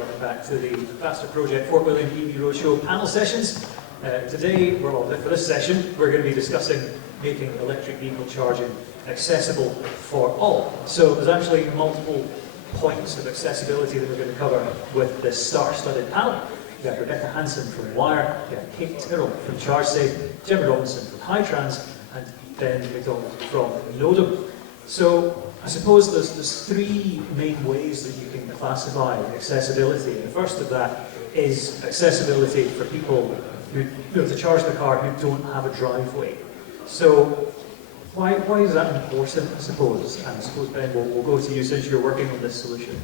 welcome back to the Faster Project 4 Billion EV Roadshow panel sessions. Today, for this session, we're going to be discussing making electric vehicle charging accessible for all. So there's actually multiple points of accessibility that we're going to cover with this star-studded panel. We've got Rebecca Hansen from Wyre, we've got Tyrrell from ChargeSafe, Gemma Robinson from HITRANS, and Ben Macdonald from NODUM. So I suppose there's three main ways that you can classify accessibility. And the first of that is accessibility for people who to charge their car who don't have a driveway. So why is that important, I suppose? And I suppose, Ben, we'll go to you since you're working on this solution.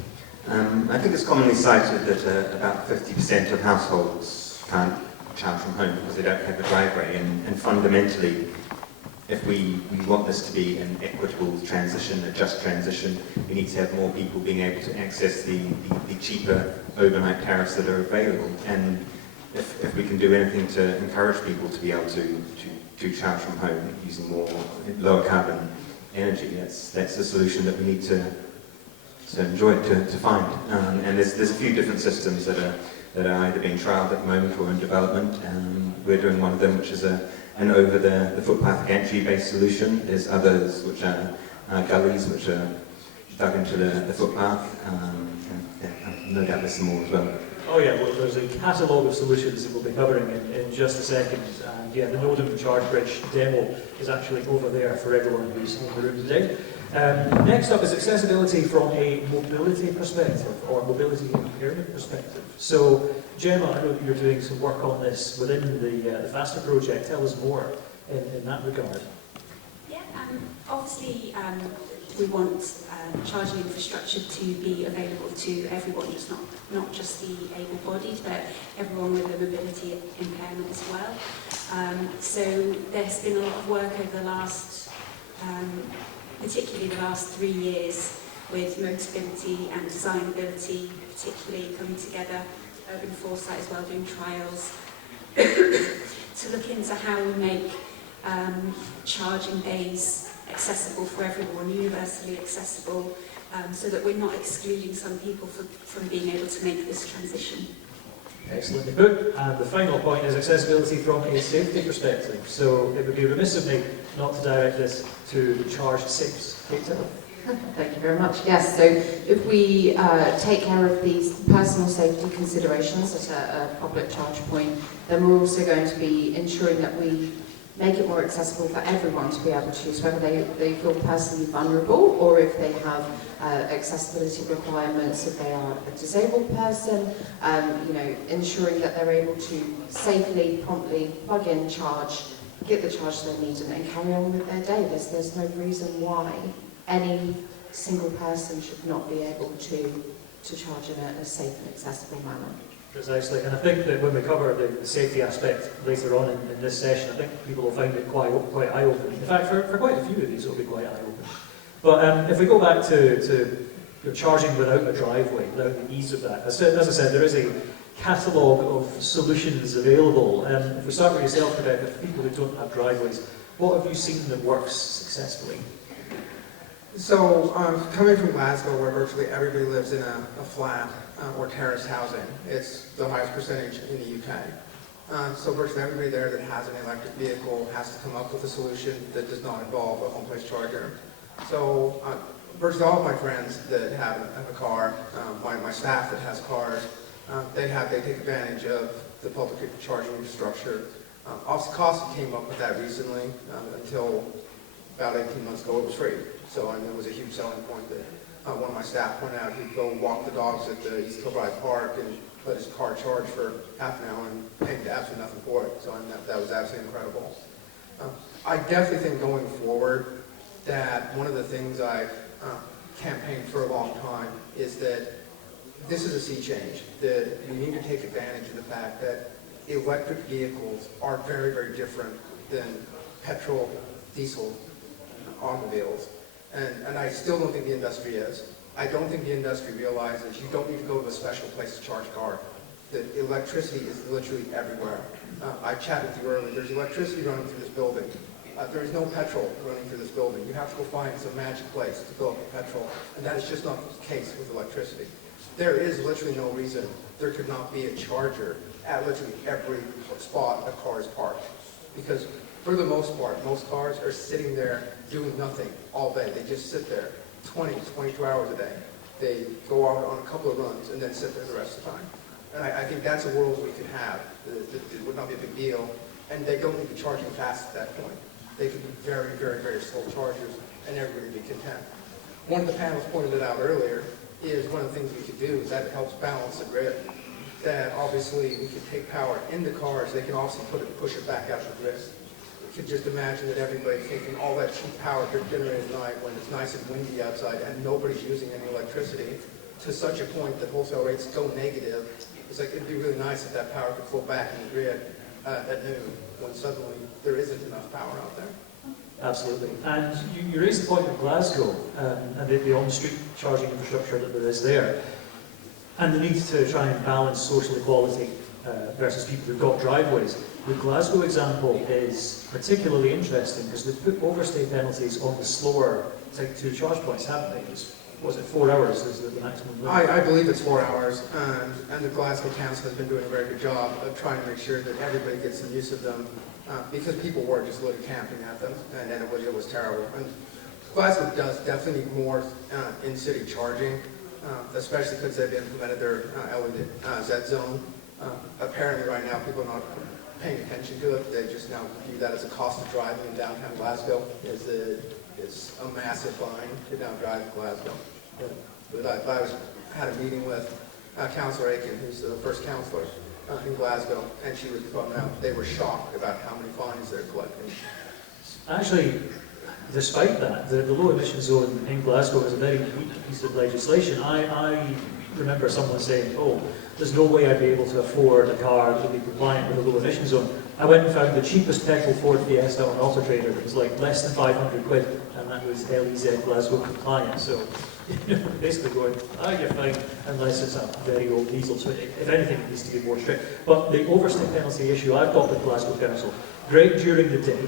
I think it's commonly cited that about 50% of households can't charge from home because they don't have a driveway, and fundamentally, if we want this to be an equitable transition, a just transition, we need to have more people being able to access the cheaper overnight tariffs that are available. And if we can do anything to encourage people to be able to charge from home using lower carbon energy, that's the solution that we need to find. And there's a few different systems that are either being trialled at the moment or in development. We're doing one of them, which is an over the footpath gantry based solution. There's others which are gullies which are dug into the footpath. And no doubt there's some more as well. Oh yeah, well there's a catalogue of solutions that we'll be covering in just a second. And yeah, the NODUM Charge Bridge demo is actually over there for everyone who's in the room today. Next up is accessibility from a mobility perspective, or mobility impairment perspective. So, Gemma, I know that you're doing some work on this within the Faster project. Tell us more in that regard. Yeah, obviously we want charging infrastructure to be available to everyone, not just the able-bodied, but everyone with a mobility impairment as well. So there's been a lot of work over the last particularly the last 3 years with Motability and Designability particularly coming together, Urban Foresight as well doing trials to look into how we make charging bays accessible for everyone, universally accessible, so that we're not excluding some people from being able to make this transition. Excellently put. And the final point is accessibility from a safety perspective. So it would be remiss of me not to direct this to ChargeSafe. Thank you very much. Yes, so if we take care of these personal safety considerations at a public charge point, then we're also going to be ensuring that we make it more accessible for everyone to be able to use, whether they feel personally vulnerable or if they have accessibility requirements, if they are a disabled person, ensuring that they're able to safely, promptly plug in, charge, get the charge they need and carry on with their day. There's no reason why any single person should not be able to charge in a safe and accessible manner. Precisely, and I think that when we cover the safety aspect later on in this session, I think people will find it quite eye-opening. In fact, for quite a few of these it will be quite eye-opening. But if we go back to charging without a driveway, without the ease of that, as I said, there is a catalogue of solutions available. If we start with yourself, Rebecca, for people who don't have driveways, what have you seen that works successfully? So, coming from Glasgow, where virtually everybody lives in a flat or terraced housing, it's the highest percentage in the UK. So virtually everybody there that has an electric vehicle has to come up with a solution that does not involve a home-place charger. So virtually all of my friends that have a car, my staff that has cars, they take advantage of the public charging infrastructure. Obviously, Costa came up with that recently. Until about 18 months ago, it was free. So it was a huge selling point that one of my staff went out. He'd go walk the dogs at the East Kilbride Park and let his car charge for half an hour and paid absolutely nothing for it. So that was absolutely incredible. I definitely think going forward that one of the things I've campaigned for a long time is that this is a sea change, that we need to take advantage of the fact that electric vehicles are very, very different than petrol, diesel automobiles. And I still don't think the industry is. I don't think the industry realizes you don't need to go to a special place to charge a car. That electricity is literally everywhere. I chatted with you earlier. There's electricity running through this building. There is no petrol running through this building. You have to go find some magic place to fill up the petrol, and that is just not the case with electricity. there is literally no reason there could not be a charger at literally every spot a car is parked. Because for the most part, most cars are sitting there doing nothing all day. They just sit there 20, 22 hours a day. They go out on a couple of runs and then sit there the rest of the time. And I think that's a world we could have. It would not be a big deal. And they don't need to be charging fast at that point. They could be very, very, very slow chargers, and everybody would be content. One of the panels pointed it out earlier, is one of the things we could do is that it helps balance the grid. That obviously we could take power in the cars, they can also push it back out the grid. You could just imagine that everybody taking all that cheap power generated at night when it's nice and windy outside and nobody's using any electricity to such a point that wholesale rates go negative. It's like, it'd be really nice if that power could flow back in the grid at noon when suddenly there isn't enough power out there. Absolutely. And you raised the point of Glasgow and the on-street charging infrastructure that there is there, and the need to try and balance social equality versus people who've got driveways. The Glasgow example is particularly interesting because they've put overstay penalties on the slower Type 2 charge points, haven't they? Was it 4 hours is the maximum limit? I believe it's 4 hours, and the Glasgow Council has been doing a very good job of trying to make sure that everybody gets some use of them, because people were just literally camping at them, and it was terrible. And Glasgow does definitely need more in-city charging, especially because they've implemented their LED Z zone. Apparently right now people are not paying attention to it. They just now view that as a cost of driving in downtown Glasgow. It's a massive fine to now drive in Glasgow. But I had a meeting with Councillor Aiken, who's the first councillor in Glasgow, and she was pointing out they were shocked about how many fines they're collecting. Actually, despite that, the low emission zone in Glasgow is a very weak piece of legislation. I remember someone saying, oh, there's no way I'd be able to afford a car that would be compliant with a low emission zone. I went and found the cheapest petrol Ford Fiesta on Auto Trader that was like less than 500 quid, and that was LEZ Glasgow compliant. So, basically going, you're fine, unless it's a very old diesel. So if anything, it needs to be more strict. But the overstay penalty issue, I've got with Glasgow Council, great during the day,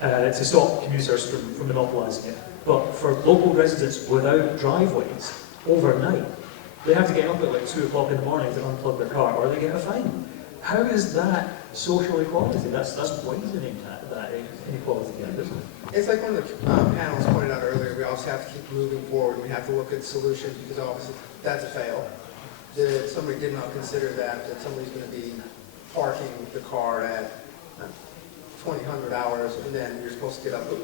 to stop commuters from monopolising it. But for local residents without driveways, overnight, they have to get up at like 2 o'clock in the morning to unplug their car, or they get a fine. How is that social equality? That's poisoning that inequality gap, isn't it? It's like one of the panels pointed out earlier, we also have to keep moving forward. We have to look at solutions, because obviously that's a fail. Somebody did not consider that somebody's going to be parking the car at 2000 hours, and then you're supposed to get up at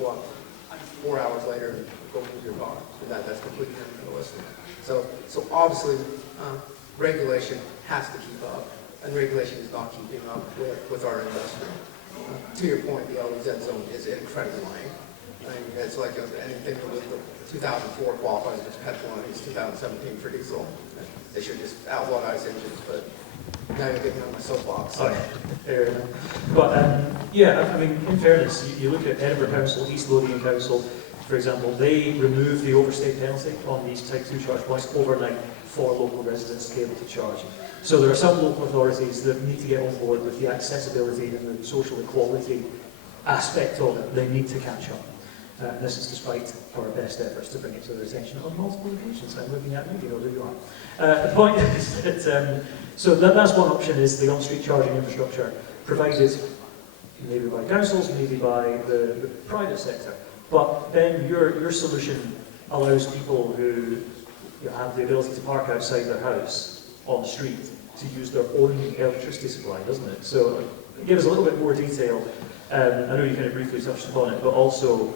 4 hours later and go move your car. So that's completely unrealistic. So obviously, regulation has to keep up, and regulation is not keeping up with our industry. To your point, the LEZ zone is incredibly lame. I mean, it's like anything with the 2004 qualifies as petrol, and it's 2017 for diesel. They should just outlaw ICE engines, but now you're getting on my soapbox. So. Fair enough. But yeah, I mean, in fairness, you look at Edinburgh Council, East Lothian Council, for example, they remove the overstay penalty on these Type 2 charge points overnight for local residents to be able to charge. So there are some local authorities that need to get on board with the accessibility and the social equality aspect of it. They need to catch up. This is despite our best efforts to bring it to their attention on multiple occasions. I'm looking at you, you know who you are. The point is that, so that's one option, is the on-street charging infrastructure provided maybe by councils, maybe by the private sector. But then your solution allows people who have the ability to park outside their house on the street to use their own electricity supply, doesn't it? So give us a little bit more detail. I know you kind of briefly touched upon it, but also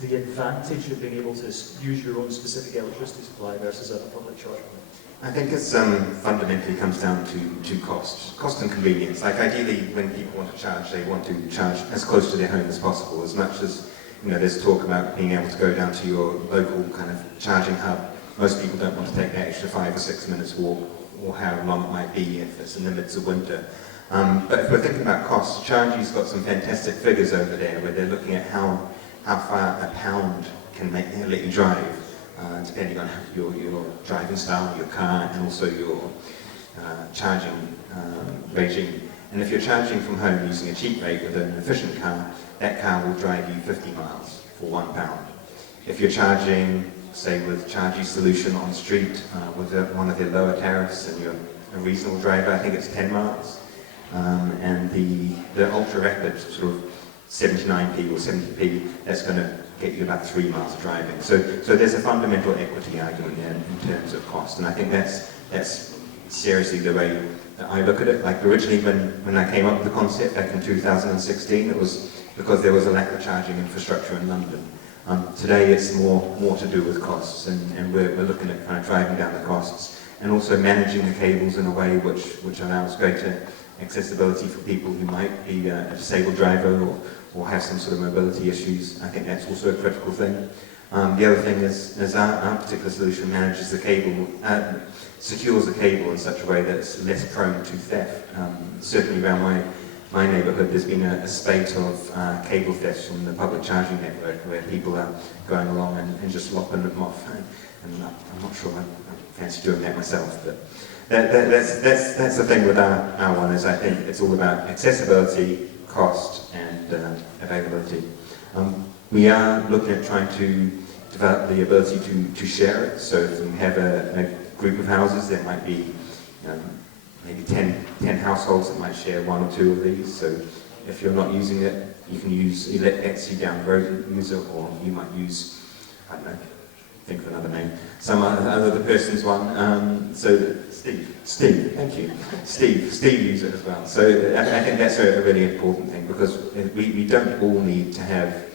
the advantage of being able to use your own specific electricity supply versus a public charge point. I think it's fundamentally comes down to cost and convenience. Like ideally, when people want to charge, they want to charge as close to their home as possible. As much as there's talk about being able to go down to your local kind of charging hub. Most people don't want to take that extra 5 or 6 minutes walk, or how long it might be if it's in the midst of winter. But if we're thinking about costs, Chargie's got some fantastic figures over there where they're looking at how far a pound can let you drive, depending on your driving style, your car, and also your charging regime. And if you're charging from home using a cheap rate with an efficient car, that car will drive you 50 miles for £1. If you're charging say with Charge solution on street, with one of their lower tariffs, and you're a reasonable driver, I think it's 10 miles. And the ultra rapid sort of 79p or 70p, that's going to get you about 3 miles of driving. So there's a fundamental equity argument there in terms of cost, and I think that's seriously the way that I look at it. Like originally when I came up with the concept back in 2016, it was because there was a lack of charging infrastructure in London. Today it's more to do with costs, and we're looking at kind of driving down the costs and also managing the cables in a way which allows greater accessibility for people who might be a disabled driver or have some sort of mobility issues. I think that's also a critical thing. The other thing is our particular solution manages the cable, secures the cable in such a way that it's less prone to theft. Certainly around my neighbourhood there's been a spate of cable thefts from the public charging network where people are going along and just lopping them off. And I'm not sure I fancy doing that myself, but that's the thing with our one, is I think it's all about accessibility, cost and availability. We are looking at trying to develop the ability to share it. So if you have a group of houses, there might be maybe 10 households that might share 1 or 2 of these. So if you're not using it, you can let Etsy down the road and use it, or you might use, I don't know, think of another name, some other person's one. So Steve, thank you. Steve uses it as well. So I think that's a really important thing, because we don't all need to have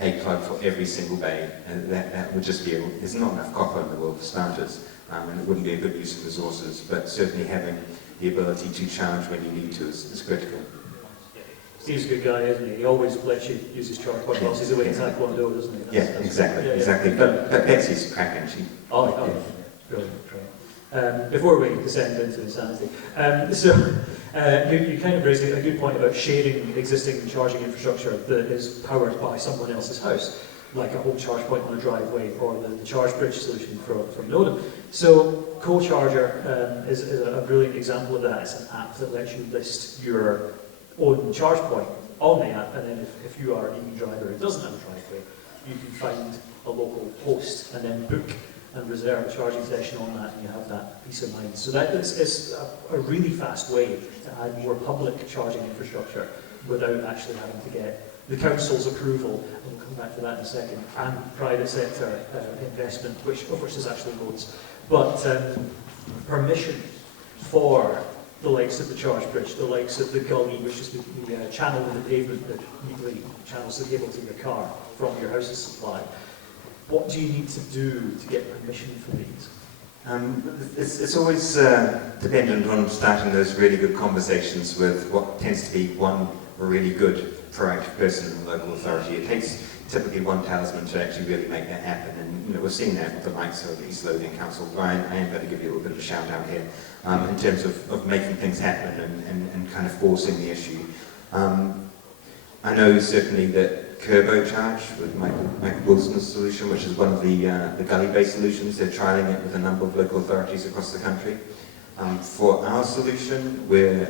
a plug for every single bay, and that would just be, there's not enough copper in the world for starters, and it wouldn't be a good use of resources, but certainly having the ability to charge when you need to is critical. Steve's a good guy, isn't he? He always lets you use his charge point whilst he's away in Taekwondo, doesn't he? That's exactly. But Betsy's cracking, she... Oh, brilliant, great. Before we descend into insanity, you kind of raised a good point about sharing existing charging infrastructure that is powered by someone else's house, like a home charge point on a driveway, or the ChargeBridge solution from NODUM. So Co-Charger is a brilliant example of that. It's an app that lets you list your own charge point on the app, and then if you are an EV driver who doesn't have a driveway, you can find a local host and then book and reserve a charging session on that, and you have that peace of mind. So that is a really fast way to add more public charging infrastructure without actually having to get the council's approval, and we'll come back to that in a second, and private sector investment, of which there's actually loads. But permission for the likes of the ChargeBridge, the likes of the gully, which is the channel in the pavement that neatly channels the cable to your car from your house's supply. What do you need to do to get permission for these? It's always dependent on starting those really good conversations with what tends to be one really good proactive person in the local authority. It takes typically one talisman to actually really make that happen, and we're seeing that with the likes of East Lothian Council. Ryan, I am going to give you a little bit of a shout out here in terms of making things happen and kind of forcing the issue. I know certainly that Kerbo Charge with Michael Wilson's solution, which is one of the gully-based solutions, they're trialling it with a number of local authorities across the country. For our solution, we're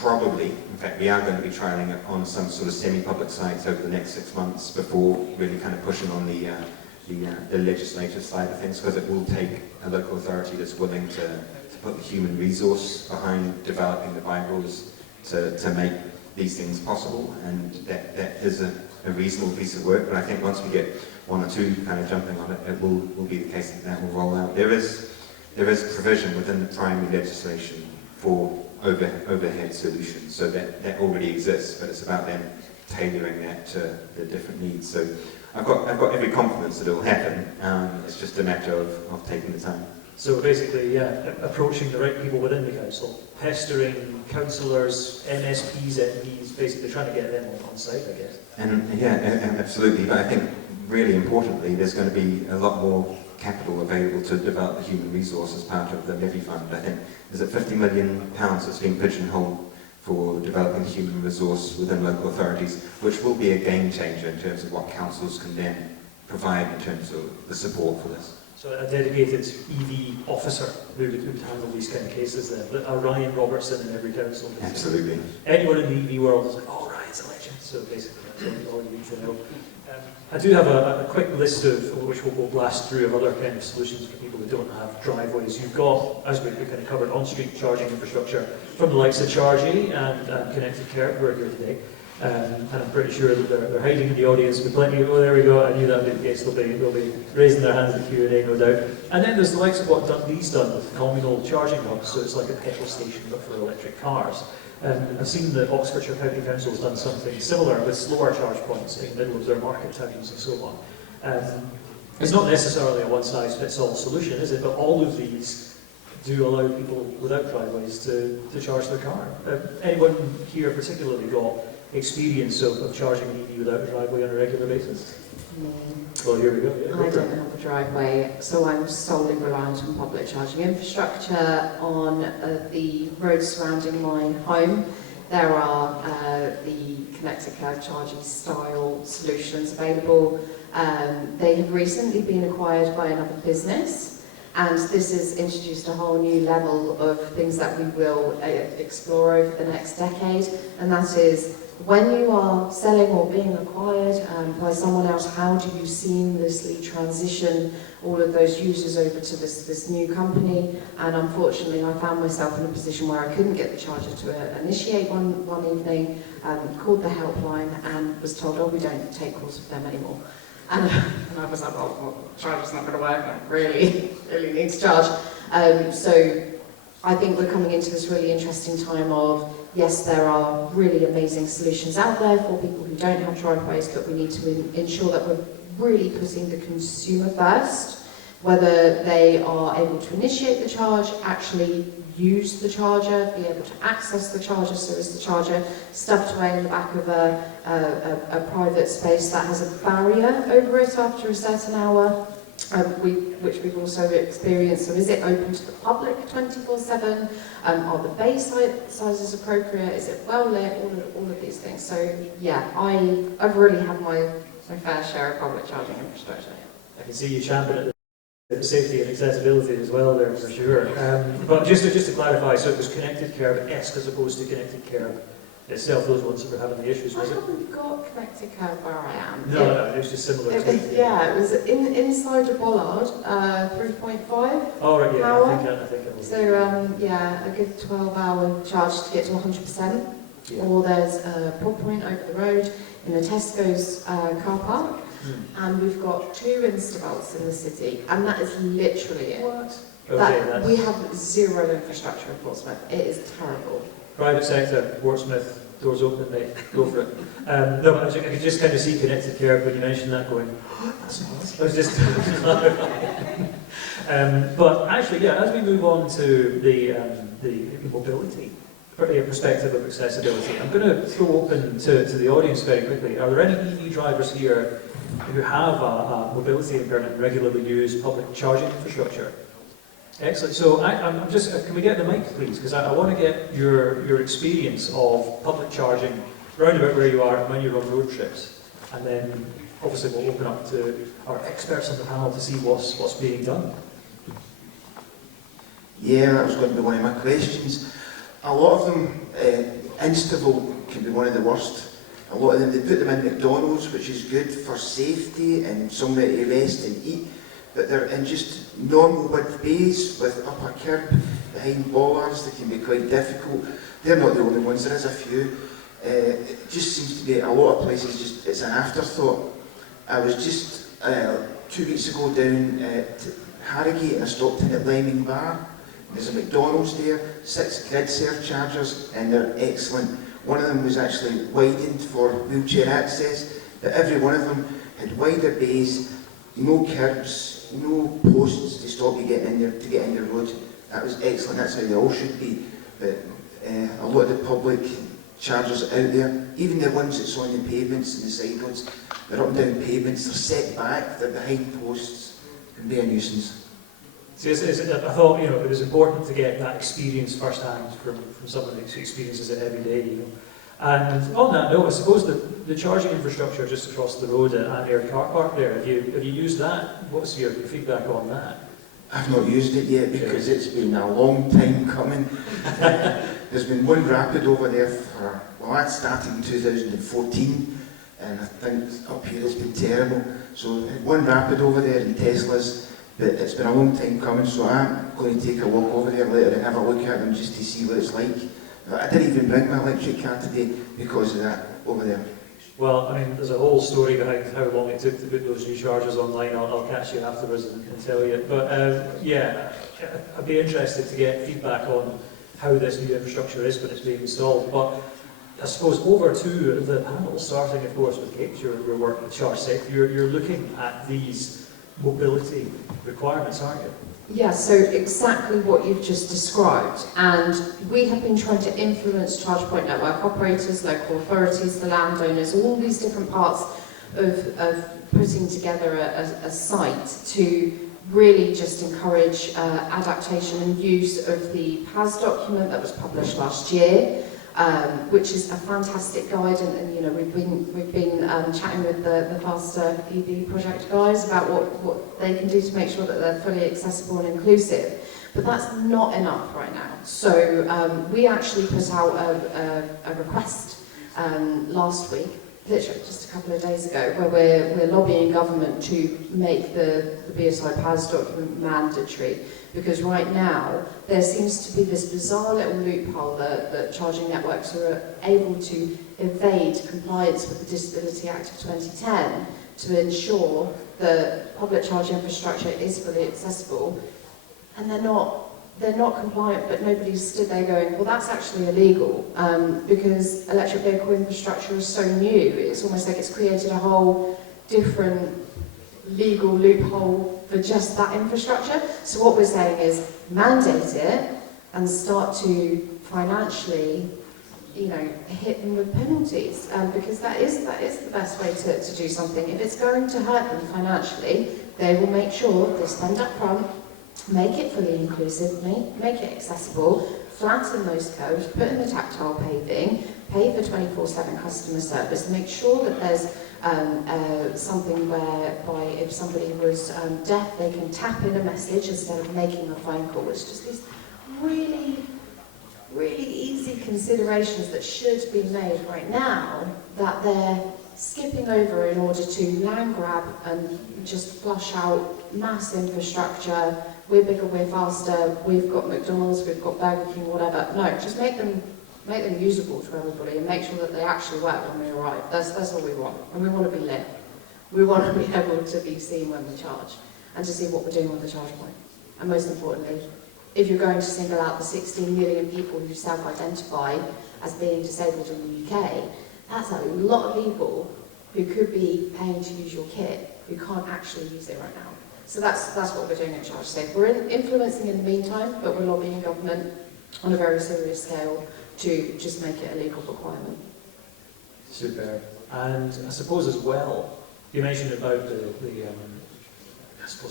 probably, in fact we are going to be trialling it on some sort of semi-public sites over the next 6 months before really kind of pushing on the legislative side of things, because it will take a local authority that's willing to put the human resource behind developing the bylaws to make these things possible, and that is a reasonable piece of work. But I think once we get 1 or 2 kind of jumping on it, it will be the case that will roll out. There is provision within the primary legislation for overhead solutions, so that already exists, but it's about them tailoring that to the different needs. So I've got every confidence that it will happen. It's just a matter of taking the time. So basically, approaching the right people within the council, pestering councillors, MSPs, MPs, basically trying to get them on site, I guess. And absolutely. But I think really importantly, there's going to be a lot more capital available to develop the human resource as part of the levy fund. I think there's £50 million that's being pigeonholed for developing the human resource within local authorities, which will be a game changer in terms of what councils can then provide in terms of the support for this. So a dedicated EV officer who would handle these kind of cases then, a Ryan Robertson in every council. Absolutely. Anyone in the EV world is like, oh, Ryan's a legend. So basically, all you need to know. I do have a quick list of which we'll blast through of other kind of solutions for people who don't have driveways. You've got, as we kind of covered, on-street charging infrastructure from the likes of ChargeSafe and Connected Care, who are here today. And I'm pretty sure that they're hiding in the audience with plenty of, oh, there we go, I knew that would be the case, they'll be raising their hands at Q&A, no doubt. And then there's the likes of what Dundlee's done with communal charging hubs, so it's like a petrol station but for electric cars. I've seen that Oxfordshire County Council has done something similar with slower charge points in the middle of their market towns and so on. It's not necessarily a one-size-fits-all solution, is it? But all of these do allow people without driveways to charge their car. Anyone here particularly got experience of charging an EV without a driveway on a regular basis? Well, here we go. Yeah, I don't have a driveway, so I'm solely reliant on public charging infrastructure. On the roads surrounding my home, there are the connected car charging style solutions available. They have recently been acquired by another business, and this has introduced a whole new level of things that we will explore over the next decade, and that is, when you are selling or being acquired by someone else, how do you seamlessly transition all of those users over to this new company? And unfortunately, I found myself in a position where I couldn't get the charger to initiate one evening, called the helpline and was told, oh, we don't take calls with them anymore. And I was like, well, charger's not going to work, I really need to charge. So I think we're coming into this really interesting time of, yes, there are really amazing solutions out there for people who don't have driveways, but we need to ensure that we're really putting the consumer first, whether they are able to initiate the charge, actually use the charger, be able to access the charger, so is the charger stuffed away in the back of a private space that has a barrier over it after a certain hour, which we've also experienced. So is it open to the public 24/7? Are the bay sizes appropriate? Is it well lit? All of these things. So yeah, I've really had my fair share of public charging infrastructure. I can see you championing the safety and accessibility as well there, for sure. But just to clarify, so it was Connected Care-esque as opposed to Connected Care itself, those ones that were having the issues, was it? I haven't got Connected Care where I am. No, it was just similar. It was inside a bollard, 3.5. Oh, right, yeah, power. I think it was. So, a good 12-hour charge to get to 100%. Yeah. Or there's a plug point over the road in the Tesco's car park. And we've got 2 Instabelts in the city, and that is literally it. What? Okay, we have zero infrastructure in Portsmouth. It is terrible. Private sector, Portsmouth, doors open, mate, go for it. No, but I could just kind of see Connected Care when you mentioned that going, oh, that's nice. I was just but actually, yeah, as we move on to the mobility perspective of accessibility, I'm going to throw open to the audience very quickly. Are there any EV drivers here who have a mobility impairment and regularly use public charging infrastructure? Excellent. So I'm just, can we get the mic, please? Because I want to get your experience of public charging round about where you are when you're on road trips. And then, obviously, we'll open up to our experts on the panel to see what's being done. Yeah, that was going to be one of my questions. A lot of them, Instavolt can be one of the worst. A lot of them, they put them in McDonald's, which is good for safety and somewhere to rest and eat. But they're in just normal width bays with upper curb behind bollards that can be quite difficult. They're not the only ones, there is a few. It just seems to be a lot of places, just it's an afterthought. I was just 2 weeks ago down at Harrogate and I stopped in at Lemming Bar. There's a McDonald's there, 6 grid serve chargers, and they're excellent. One of them was actually widened for wheelchair access, but every one of them had wider bays, no curbs, no posts to stop you getting in there, to get in the road. That was excellent, that's how they all should be. But a lot of the public chargers out there, even the ones that's on the pavements and the side roads, they're up and down pavements, they're set back, they're behind posts, it can be a nuisance. So I thought, it was important to get that experience firsthand from someone who experiences it every day, And on that note, I suppose the charging infrastructure just across the road at Ayr Car Park there, have you used that? What's your feedback on that? I've not used it yet because it's been a long time coming. There's been one rapid over there that started in 2014. and I think up here it's been terrible. So one Rapid over there in Teslas, but it's been a long time coming, so I'm going to take a walk over there later and have a look at them just to see what it's like. I didn't even bring my electric car today because of that over there. Well, I mean, there's a whole story behind how long it took to put those new chargers online. I'll catch you afterwards and tell you. But yeah, I'd be interested to get feedback on how this new infrastructure is when it's being installed. But I suppose over to the panel, starting of course with Kate, your work with ChargeSafe, you're looking at these mobility requirements, aren't you? Yeah, so exactly what you've just described, and we have been trying to influence charge point network operators, local authorities, the landowners, all these different parts of putting together a site to really just encourage adaptation and use of the PAS document that was published last year, which is a fantastic guide, and you know we've been chatting with the Faster EV project guys about what they can do to make sure that they're fully accessible and inclusive. But that's not enough right now. So we actually put out a request last week, literally just a couple of days ago, where we're lobbying government to make the BSI PAS document mandatory. Because right now, there seems to be this bizarre little loophole that charging networks are able to evade compliance with the Disability Act of 2010 to ensure that public charge infrastructure is fully accessible. And they're not compliant, but nobody's stood there going, well, that's actually illegal, because electric vehicle infrastructure is so new. It's almost like it's created a whole different legal loophole for just that infrastructure. So what we're saying is mandate it and start to financially, you know, hit them with penalties, because that is the best way to do something. If it's going to hurt them financially, they will make sure they spend up front, make it fully inclusive, make it accessible, flatten those curves, put in the tactile paving, pay for 24/7 customer service, make sure that there's something whereby if somebody was deaf, they can tap in a message instead of making a phone call. It's just these really, really easy considerations that should be made right now that they're skipping over in order to land grab and just flush out mass infrastructure. We're bigger, we're faster, we've got McDonald's, we've got Burger King, whatever. No, just make them usable to everybody and make sure that they actually work when we arrive. That's all we want. And we want to be lit. We want to be able to be seen when we charge and to see what we're doing with the charge point. And most importantly, if you're going to single out the 16 million people who self-identify as being disabled in the UK, that's a lot of people who could be paying to use your kit who can't actually use it right now. So that's what we're doing at ChargeSafe. We're influencing in the meantime, but we're lobbying government on a very serious scale to just make it a legal requirement. Superb. And I suppose as well, you mentioned about the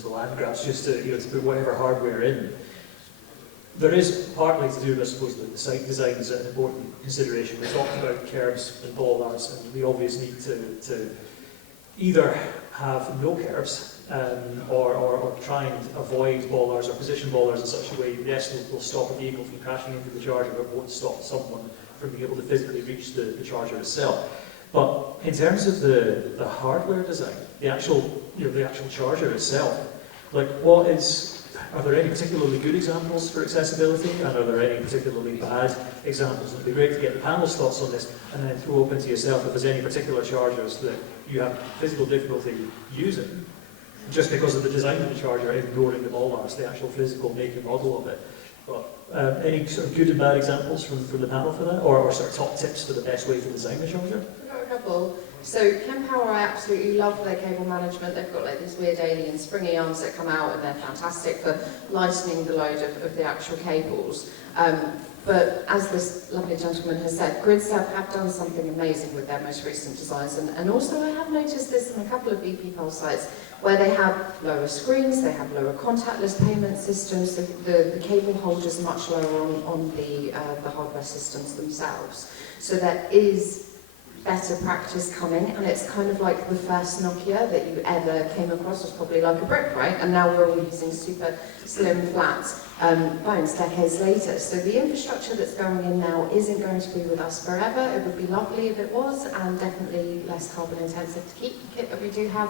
land grabs, just to put whatever hardware in. There is partly to do, I suppose, the site design is an important consideration. We talked about curbs and bollards and the obvious need to either have no curbs or try and avoid bollards or position bollards in such a way, yes, they'll stop a vehicle from crashing into the charger, but won't stop someone from being able to physically reach the charger itself. But in terms of the hardware design, the actual charger itself, like are there any particularly good examples for accessibility, and are there any particularly bad examples? It'd be great to get the panel's thoughts on this, and then throw open to yourself if there's any particular chargers that you have physical difficulty using, just because of the design of the charger, ignoring the bollards, the actual physical make and model of it. But any sort of good and bad examples from the panel for that, or sort of top tips for the best way to design the charger? I've got a couple. So Kempower, I absolutely love their cable management. They've got like these weird alien springy arms that come out, and they're fantastic for lightening the load of the actual cables. But as this lovely gentleman has said, GridServe have done something amazing with their most recent designs, and also I have noticed this in a couple of BP Pulse sites where they have lower screens, they have lower contactless payment systems, the cable holders are much lower on the hardware systems themselves. So there is better practice coming, and it's kind of like the first Nokia that you ever came across was probably like a brick, right? And now we're all using super slim, flat phones decades later. So the infrastructure that's going in now isn't going to be with us forever. It would be lovely if it was, and definitely less carbon intensive to keep the kit that we do have.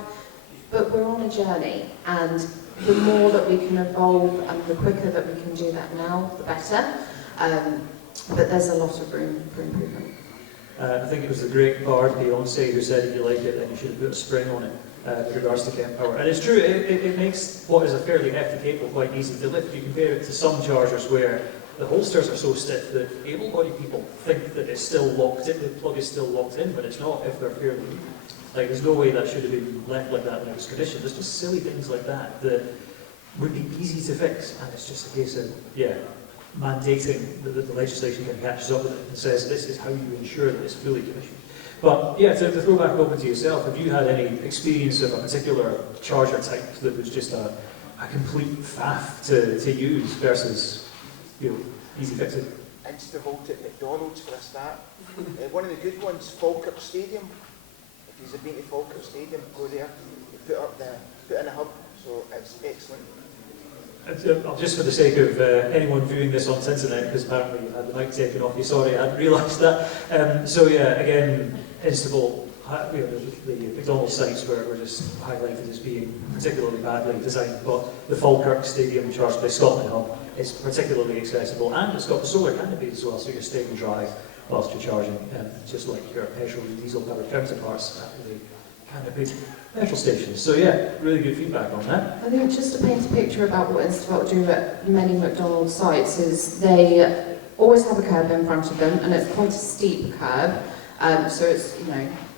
But we're on a journey, and the more that we can evolve and the quicker that we can do that now, the better. But there's a lot of room for improvement. I think it was the great bard Beyonce who said if you like it then you should have put a spring on it with regards to Kent Power. And it's true, it makes what is a fairly hefty cable quite easy to lift. You compare it to some chargers where the holsters are so stiff that able-bodied people think that it's still locked in, the plug is still locked in, but it's not if they're fairly weak. Like, there's no way that should have been left like that when it was commissioned. There's just silly things like that that would be easy to fix, and it's just a case of, mandating that the legislation can catches up with it and says this is how you ensure that it's fully commissioned. But yeah, to throw back open to yourself, have you had any experience of a particular charger type that was just a complete faff to use versus, easy fixing? Instavolt at McDonald's for a start. One of the good ones, Falkirk Stadium. If you've been to Falkirk Stadium, go there, you put in a hub, so it's excellent. Just for the sake of anyone viewing this on the internet, because apparently you had the mic taken off you, sorry, I hadn't realised that. So yeah, again, Instavolt, the McDonald's sites were just highlighted as being particularly badly designed, but the Falkirk Stadium ChargeSafe Scotland hub is particularly accessible, and it's got the solar canopy as well, so you're staying dry whilst you're charging, just like your petrol and diesel powered counterparts at the canopy petrol stations. So yeah, really good feedback on that. I think just to paint a picture about what Instavolt do at many McDonald's sites is they always have a curb in front of them, and it's quite a steep curb. So it's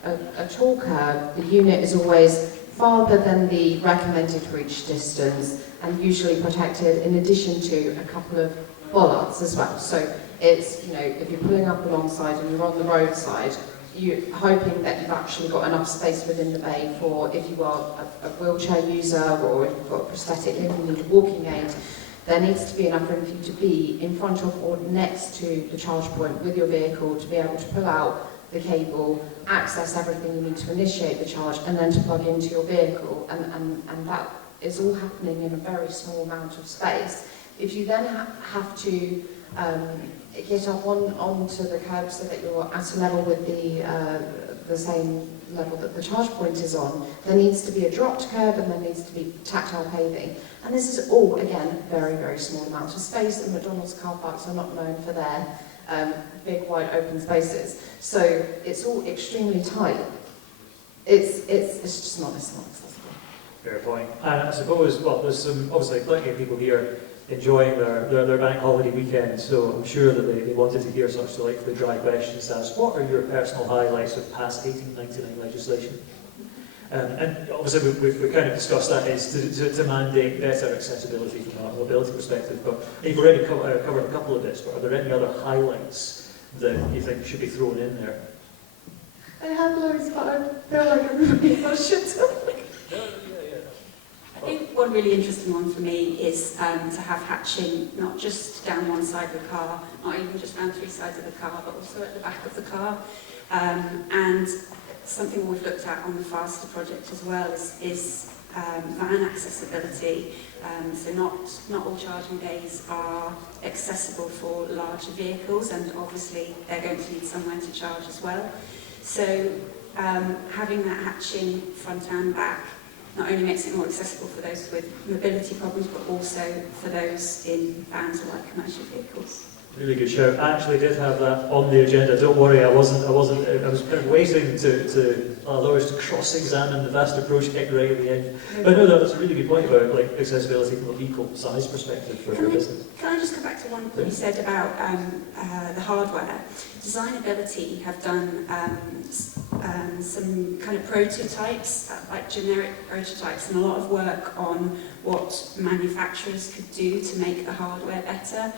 a tall curb. The unit is always farther than the recommended reach distance, and usually protected in addition to a couple of bollards as well. So it's if you're pulling up alongside and you're on the roadside, you're hoping that you've actually got enough space within the bay for if you are a wheelchair user or if you've got a prosthetic limb and need a walking aid, there needs to be enough room for you to be in front of or next to the charge point with your vehicle to be able to pull out the cable, access everything you need to initiate the charge, and then to plug into your vehicle. And that is all happening in a very small amount of space. If you then have to get up onto the curb so that you're at a level with the same level that the charge point is on, there needs to be a dropped curb and there needs to be tactile paving. And this is all, again, very, very small amounts of space, and McDonald's car parks are not known for their big, wide open spaces. So it's all extremely tight. It's just not accessible. Fair point. And I suppose, well, there's obviously plenty of people here enjoying their bank holiday weekend, so I'm sure that they wanted to hear such delightfully dry questions as, what are your personal highlights of past 1899 legislation? And obviously we kind of discussed that, is to mandate better accessibility from a mobility perspective, but you've already covered a couple of bits, but are there any other highlights that you think should be thrown in there? I have loads, but I feel like everybody else should tell me. I think one really interesting one for me is to have hatching not just down one side of the car, not even just around three sides of the car, but also at the back of the car. And something we've looked at on the Faster project as well is van accessibility. So not all charging bays are accessible for larger vehicles, and obviously they're going to need somewhere to charge as well. So having that hatching front and back not only makes it more accessible for those with mobility problems, but also for those in vans or like commercial vehicles. Really good show. I actually did have that on the agenda. Don't worry, I was kind of waiting to allow us to cross-examine the Vasta project right at the end. But no, that's a really good point about like accessibility from a vehicle size perspective for your business. Can I just go back to one point you said about the hardware? Designability have done some kind of prototypes, like generic prototypes, and a lot of work on what manufacturers could do to make the hardware better.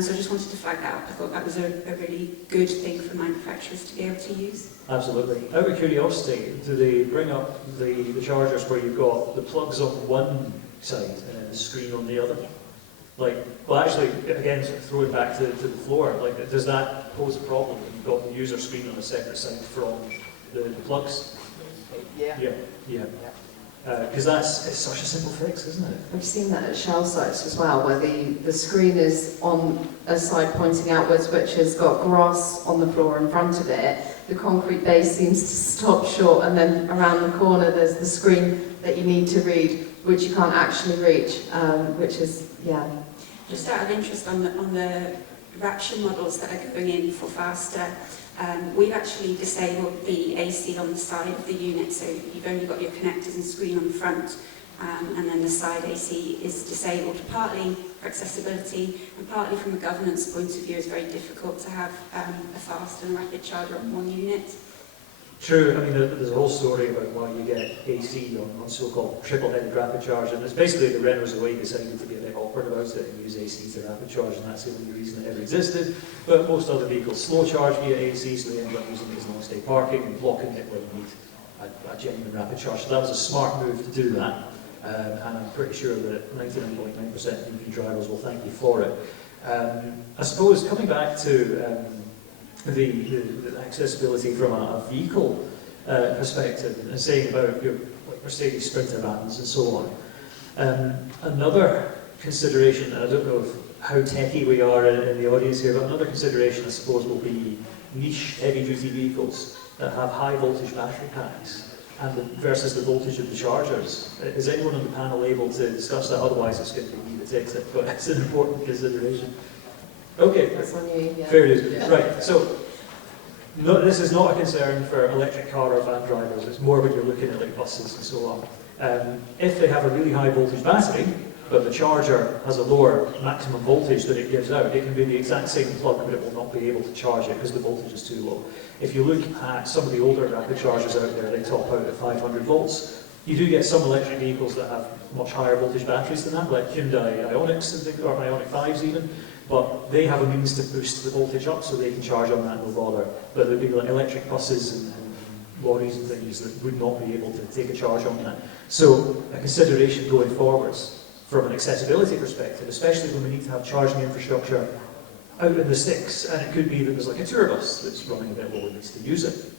So I just wanted to flag that up. I thought that was a really good thing for manufacturers to be able to use. Absolutely. Out of curiosity, do they bring up the chargers where you've got the plugs on one side and then the screen on the other? Like, well, actually, again, sort of throw it back to the floor. Like, does that pose a problem when you've got the user screen on a separate side from the plugs? Yeah. Yeah. Because it's such a simple fix, isn't it? I've seen that at Shell sites as well, where the screen is on a side pointing outwards, which has got grass on the floor in front of it. The concrete base seems to stop short, and then around the corner there's the screen that you need to read, which you can't actually reach, which is, yeah. Just out of interest on the Rapture models that are going in for faster, we've actually disabled the AC on the side of the unit, so you've only got your connectors and screen on the front, and then the side AC is disabled, partly for accessibility and partly from a governance point of view. It's very difficult to have a fast and rapid charger on one unit. True, I mean, there's a whole story about why you get AC on so-called triple-headed rapid charge, and it's basically the Renault's away decided to be a bit awkward about it and use AC to rapid charge, and that's the only reason it ever existed. But most other vehicles slow charge via AC, so they end up using it as long-stay parking and blocking it where you need a genuine rapid charge. So that was a smart move to do that, and I'm pretty sure that 99.9% of EV drivers will thank you for it. I suppose coming back to the accessibility from a vehicle perspective, and saying about your Mercedes Sprinter vans and so on. Another consideration, and I don't know how techy we are in the audience here, but another consideration I suppose will be niche heavy-duty vehicles that have high voltage battery packs and versus the voltage of the chargers. Is anyone on the panel able to discuss that? Otherwise it's going to be me that takes it, but it's an important consideration. Okay, That's on you, yeah. fair use. Yeah. Right, so this is not a concern for electric car or van drivers, it's more when you're looking at like buses and so on. If they have a really high voltage battery, but the charger has a lower maximum voltage that it gives out, it can be the exact same plug, but it will not be able to charge it because the voltage is too low. If you look at some of the older rapid chargers out there, they top out at 500 volts. You do get some electric vehicles that have much higher voltage batteries than that, like Hyundai Ioniqs and things, or Ioniq 5s even, but they have a means to boost the voltage up so they can charge on that no bother. But there'd be like electric buses and lorries and things that would not be able to take a charge on that. So a consideration going forwards from an accessibility perspective, especially when we need to have charging infrastructure out in the sticks, and it could be that there's like a tour bus that's running a bit low and needs to use it.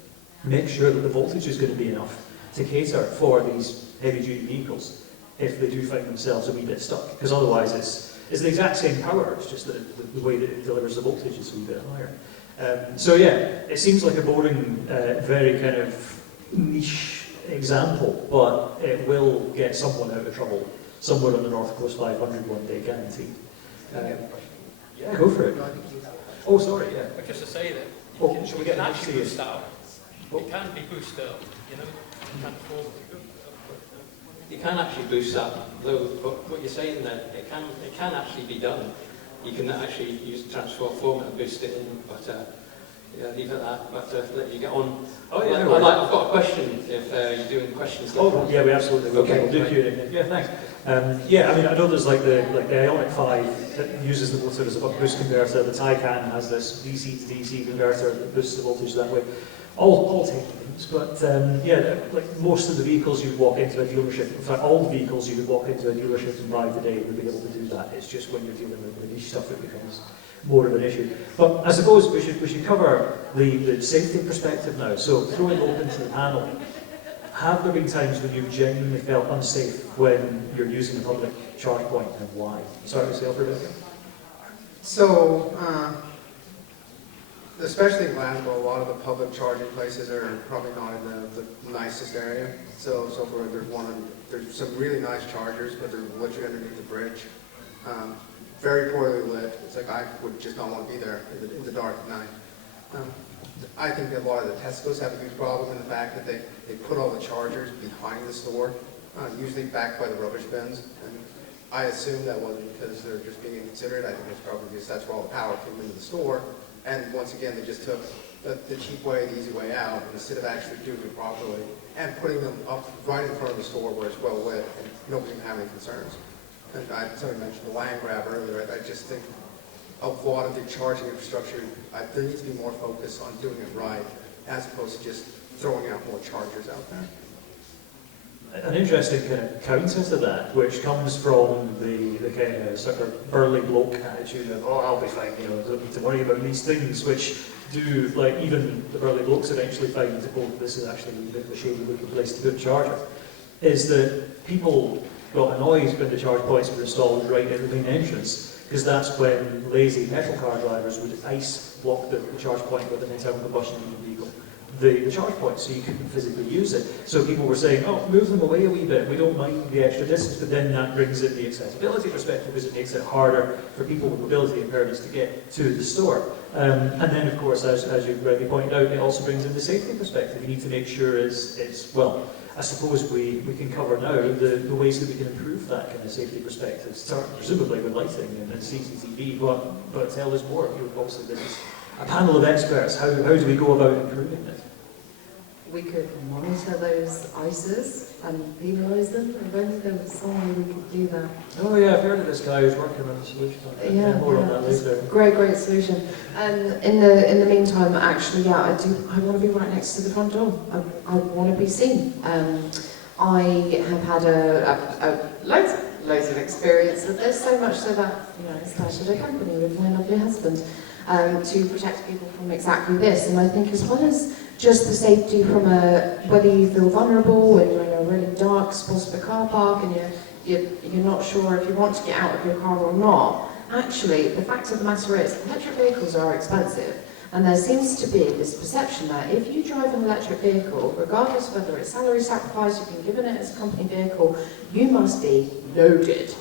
Make sure that the voltage is going to be enough to cater for these heavy-duty vehicles if they do find themselves a wee bit stuck, because otherwise it's the exact same power, it's just that the way that it delivers the voltage is a wee bit higher. So yeah, it seems like a boring, very kind of niche example, but it will get someone out of trouble somewhere on the North Coast 500 one day, guaranteed. Yeah, go for it. Oh, sorry, yeah. But just to say that Should we get can next to actually you? boost up. It can be boosted up, you know, transform. You can actually boost that, though. But what you're saying that it can actually be done. You can actually use the transformer and boost it in, but yeah, leave it at that. But let you get on. Oh yeah, I've got a question. If you're doing questions. Oh yeah, we absolutely will. Okay, We'll do Q&A. Yeah, thanks. Yeah, I mean, I know there's like the Ioniq 5 that uses the motor as a buck boost converter. The Taycan has this DC to DC converter that boosts the voltage that way. All techy things, but yeah, like most of the vehicles you walk into a dealership, in fact, all the vehicles you would walk into a dealership and buy today would be able to do that. It's just when you're dealing with the niche stuff it becomes more of an issue. But I suppose we should cover the safety perspective now. So throwing open to the panel. Have there been times when you've genuinely felt unsafe when you're using a public charge point, and why? Start with yourself, Rebecca. So, especially in Glasgow, a lot of the public charging places are probably not in the nicest area. So far there's some really nice chargers, but they're literally underneath the bridge. Very poorly lit. It's like I would just not want to be there in the dark at night. I think that a lot of the Tesco's have a huge problem in the fact that they put all the chargers behind the store, usually backed by the rubbish bins. And I assume that wasn't because they're just being inconsiderate. I think it's probably because that's where all the power came into the store. And once again, they just took the cheap way, the easy way out, instead of actually doing it properly and putting them up right in front of the store where it's well lit and nobody can have any concerns. And somebody mentioned the land grab earlier. I just think a lot of the charging infrastructure, there needs to be more focus on doing it right, as opposed to just throwing out more chargers out there. an interesting kind of counter to that, which comes from the kind of sort of burly bloke attitude of, oh, I'll be fine, you know, don't need to worry about these things, which do, like, even the burly blokes eventually find that, oh, this is actually a bit of a shady looking place to put a charger, is that people got annoyed when the charge points were installed right at the main entrance, because that's when lazy petrol car drivers would ice block the charge point with an internal combustion engine vehicle. The charge point, so you couldn't physically use it. So people were saying, oh, move them away a wee bit, we don't mind the extra distance, but then that brings in the accessibility perspective, because it makes it harder for people with mobility impairments to get to the store. And then, of course, as you rightly pointed out, it also brings in the safety perspective. You need to make sure it's well, I suppose we can cover now the ways that we can improve that kind of safety perspective, start presumably with lighting and CCTV, but tell us more. Obviously, this is a panel of experts. How do we go about improving it? We could monitor those ISAs and penalise them. If only there was some way we could do that. Oh yeah, I've heard of this guy who's working on a solution. More on that later. Great solution. In the meantime, actually, yeah, I want to be right next to the front door. I want to be seen. I have had loads of experience with this, so much so that, you know, I started a company with my lovely husband to protect people from exactly this. And I think as well as just the safety from whether you feel vulnerable when you're in a really dark spot of a car park and you're not sure if you want to get out of your car or not, actually the fact of the matter is electric vehicles are expensive, and there seems to be this perception that if you drive an electric vehicle, regardless of whether it's salary sacrifice, you've been given it as a company vehicle, you must be loaded.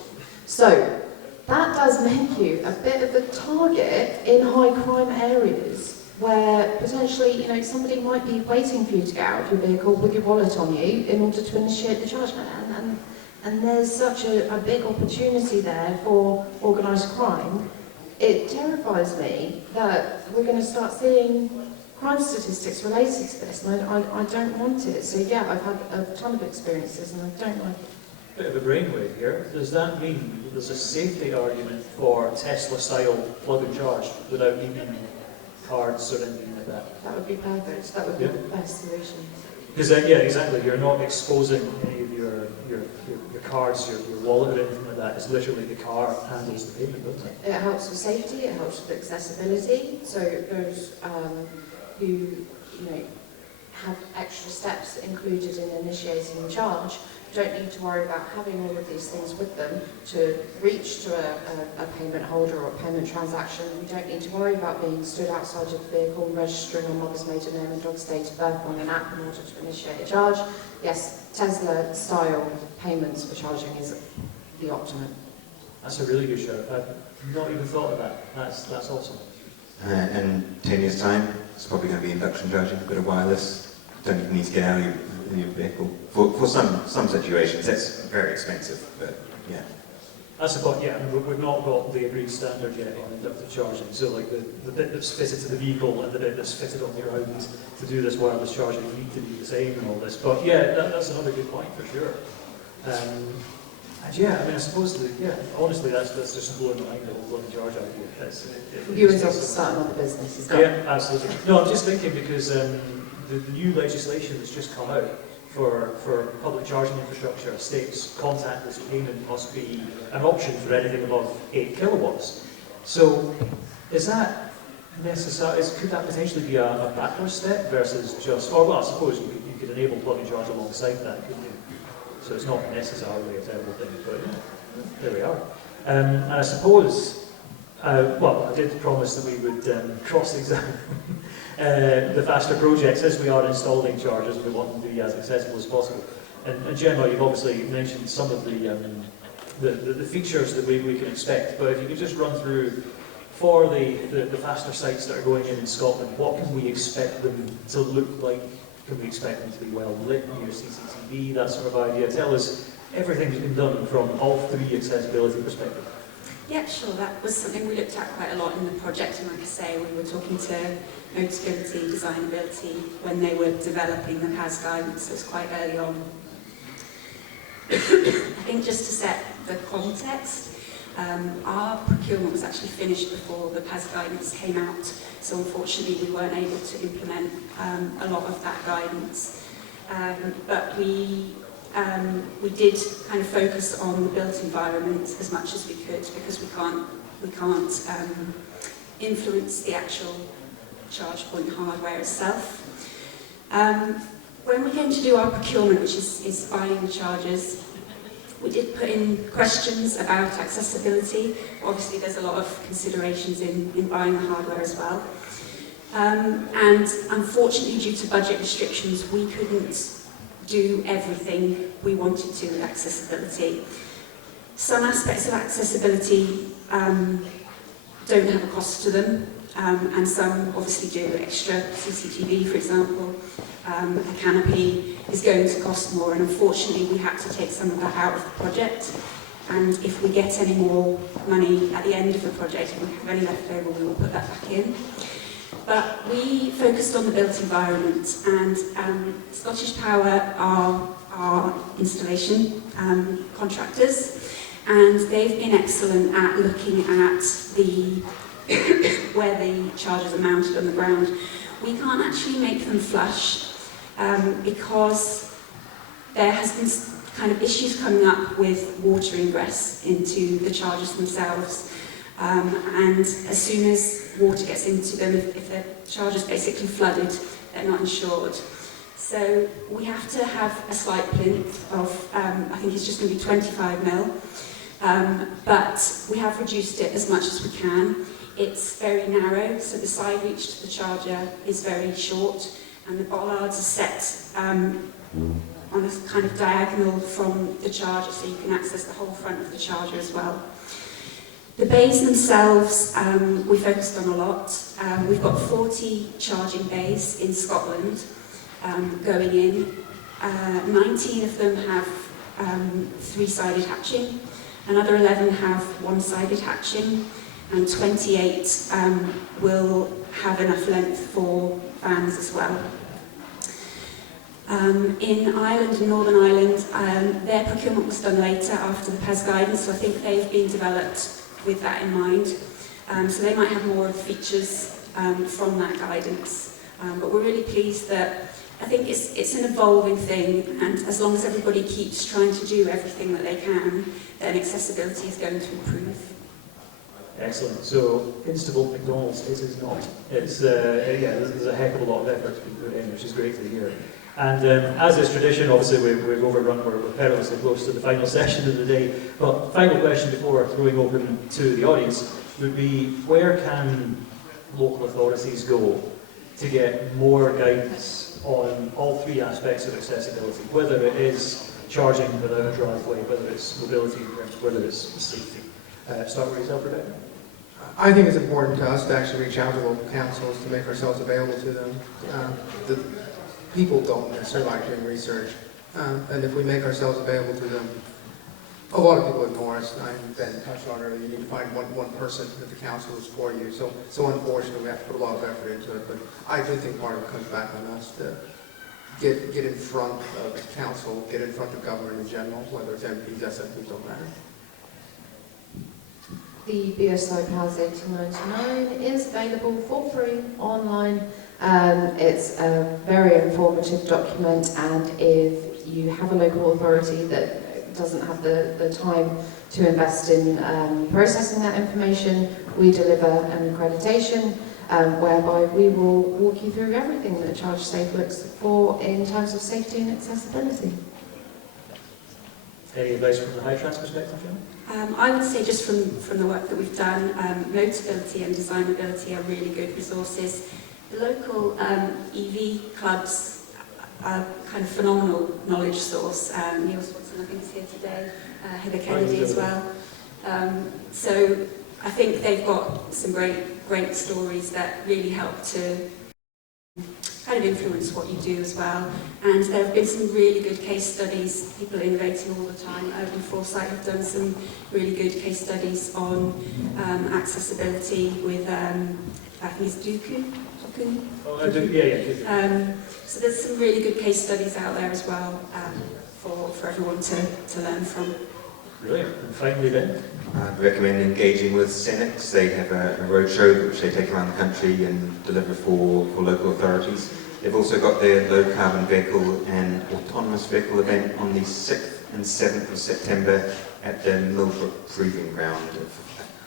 So that does make you a bit of a target in high crime areas, where potentially, you know, somebody might be waiting for you to get out of your vehicle with your wallet on you in order to initiate the charge. And there's such a big opportunity there for organised crime. It terrifies me that we're going to start seeing crime statistics related to this, and I don't want it. So yeah, I've had a ton of experiences, and I don't like it. Bit of a brainwave here. Does that mean there's a safety argument for Tesla-style plug and charge without needing cards or anything like that? That would be perfect. That would be the best solution. Because yeah, exactly. You're not exposing any of your cards, your wallet, or anything like that. It's literally the car handles the payment, doesn't it? It helps with safety. It helps with accessibility. So those who, you know, have extra steps included in initiating the charge don't need to worry about having all of these things with them to reach to a payment holder or a payment transaction. We don't need to worry about being stood outside of the vehicle and registering on mother's maiden name and dog's date of birth on an app in order to initiate a charge. Yes, Tesla-style payments for charging is the optimum. That's a really good show. I've not even thought of that. That's awesome. And 10 years' time, it's probably going to be induction charging, a bit of wireless. Don't even need to get out of your vehicle. For some situations, that's very expensive, but yeah. That's about, yeah, we've not got the agreed standard yet on inductive charging. So like the bit that's fitted to the vehicle and the bit that's fitted on the ground to do this wireless charging need to be the same and all this. But yeah, that's another good point for sure. And yeah, I mean, I suppose, honestly, that's just blowing the mind, the whole bloody charge idea. You as starting on the business, is that? Yeah, absolutely. No, I'm just thinking because the new legislation that's just come out for public charging infrastructure states contactless payment must be an option for anything above 8 kilowatts. So is that necessary? Could that potentially be a backward step versus just, or well, I suppose you could enable plug and charge alongside that, couldn't you? So it's not necessarily a terrible thing, but yeah, there we are. And I suppose, well, I did promise that we would cross-examine the faster projects as we are installing chargers. We want them to be as accessible as possible. And Gemma, you've obviously mentioned some of the features that we can expect, but if you could just run through for the faster sites that are going in Scotland, what can we expect them to look like? Can we expect them to be well lit, near CCTV, that sort of idea? Tell us everything that's been done from all three accessibility perspectives. Yeah, sure. That was something we looked at quite a lot in the project, and like I say, we were talking to Notability, Designability when they were developing the PAS guidance, so it's quite early on. I think just to set the context, our procurement was actually finished before the PAS guidance came out, so unfortunately we weren't able to implement a lot of that guidance. But we we did kind of focus on the built environment as much as we could, because we can't influence the actual charge point hardware itself. When we came to do our procurement, which is buying the chargers, we did put in questions about accessibility. Obviously, there's a lot of considerations in buying the hardware as well. And unfortunately, due to budget restrictions, we couldn't do everything we wanted to with accessibility. Some aspects of accessibility don't have a cost to them, and some obviously do. Extra CCTV, for example, a canopy is going to cost more, and unfortunately we had to take some of that out of the project. And if we get any more money at the end of the project, if we have any left over, we will put that back in. But we focused on the built environment, and Scottish Power are our installation contractors, and they've been excellent at looking at where the chargers are mounted on the ground. We can't actually make them flush because there has been kind of issues coming up with water ingress into the chargers themselves. And as soon as water gets into them, if the charger's basically flooded, they're not insured. So we have to have a slight plinth of, I think it's just going to be 25 mil, but we have reduced it as much as we can. It's very narrow, so the side reach to the charger is very short, and the bollards are set on a kind of diagonal from the charger, so you can access the whole front of the charger as well. The bays themselves, we focused on a lot. We've got 40 charging bays in Scotland going in. 19 of them have three-sided hatching, another 11 have one-sided hatching, and 28 will have enough length for fans as well. In Ireland and Northern Ireland, their procurement was done later after the PES guidance, so I think they've been developed with that in mind. So they might have more of the features from that guidance. But we're really pleased that I think it's an evolving thing, and as long as everybody keeps trying to do everything that they can, then accessibility is going to improve. Excellent. So, Instable McDonald's, it is not. It's, there's a heck of a lot of effort to be put in, which is great to hear. And as is tradition, obviously we've overrun, we're perilously close to the final session of the day. But final question before throwing open to the audience would be, where can local authorities go to get more guidance on all three aspects of accessibility, whether it is charging without a driveway, whether it's mobility, whether it's safety? Start with yourself, Rebecca. I think it's important to us to actually reach out to local councils to make ourselves available to them. People don't necessarily like doing research, and if we make ourselves available to them, a lot of people ignore us. Ben touched on earlier, you need to find one person that the council is for you. So unfortunately, we have to put a lot of effort into it, but I do think part of it comes back on us to get in front of council, get in front of government in general, whether it's MPs, SMPs, don't matter. The BSI PALS 1899 is available for free online. It's a very informative document, and if you have a local authority that doesn't have the time to invest in processing that information, we deliver an accreditation whereby we will walk you through everything that ChargeSafe looks for in terms of safety and accessibility. Any advice from the HITRANS perspective, Gemma? I would say just from the work that we've done, Notability and Designability are really good resources. The local EV clubs are kind of phenomenal knowledge source. Neil Swanson, I think, is here today, Heather Kennedy as well. So I think they've got some great stories that really help to kind of influence what you do as well. And there have been some really good case studies. People are innovating all the time. Urban Foresight have done some really good case studies on accessibility with, I think it's Duku. Oh, yeah. So there's some really good case studies out there as well for everyone to learn from. Brilliant. And finally, Ben? I'd recommend engaging with Cenex. They have a roadshow which they take around the country and deliver for local authorities. They've also got their low carbon vehicle and autonomous vehicle event on the 6th and 7th of September at the Millbrook Proving Ground.